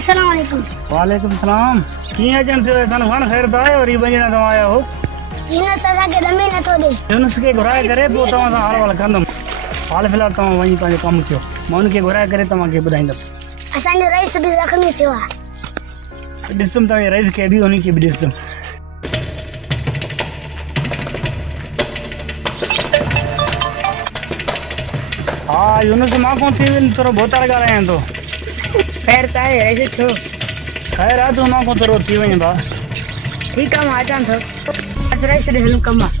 अस्सलाम वालेकुम। वालेकुम सलाम। कीअं अचनि थियो असां खान ख़ैर त आहे वरी वञण तव्हां आया हो। यूनुस असांखे दमे नथो ॾे। यूनुस खे घुराए करे पोइ तव्हां सां हाल वाल कंदुमि। हाल फ़िलहालु तव्हां वञी पंहिंजो कमु कयो, मां हुनखे घुराए करे तव्हांखे ॿुधाईंदुमि। असांजो रईस बि ज़ख़्मी थियो आहे। ॾिसुमि तव्हांजे रईस खे बि हुनखे बि ॾिसंदुमि। हा यूनुस मां कोन थी वञ थोरो बोतार ॻाल्हायां थो। खैर त आहे रईस छो? ख़ैर आहे तूं मां कोन थोरो थी वञे भाउ। ठीकु आहे मां अचां थो। अच रईस ॾे हलूं कमु आहे।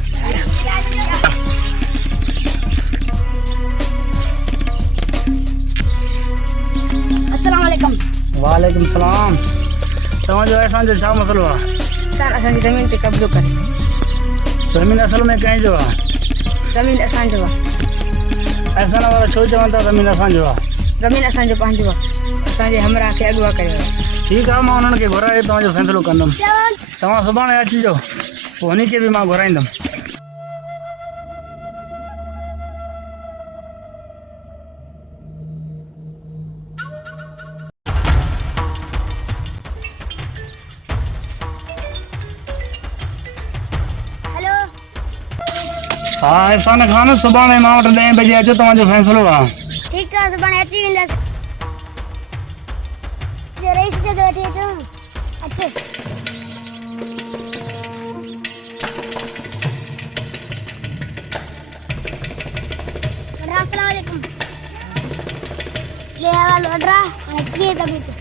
अस्सलाम वालेकुम। वालेकुम सलाम। तव्हांजो असांजो छा मसइलो आहे? किसान असांजी ज़मीन ते कब्ज़ो करे। ज़मीन असल में कंहिंजो आहे? ज़मीन असांजो आहे। असां वारा छो चवनि था ज़मीन असांजो आहे? ज़मीन असांजो पंहिंजो आहे। असांजे हमराह खे अॻुवा कयो आहे। ठीकु आहे मां हुननि खे घुराए तव्हांजो फ़ैसिलो कंदुमि। तव्हां सुभाणे अचिजो पोइ हुनखे बि मां घुराईंदुमि। हेलो। हा अहसान खान सुभाणे मां वटि 10 बजे अचो तव्हांजो फ़ैसिलो आहे। ठीकु आहे सुभाणे अची वेंदासीं। रईस खे तो वठी अचो। अचो। अस्सलाम वालेकुम। ले आवा लोडरा हाणे कीअं तबीयत?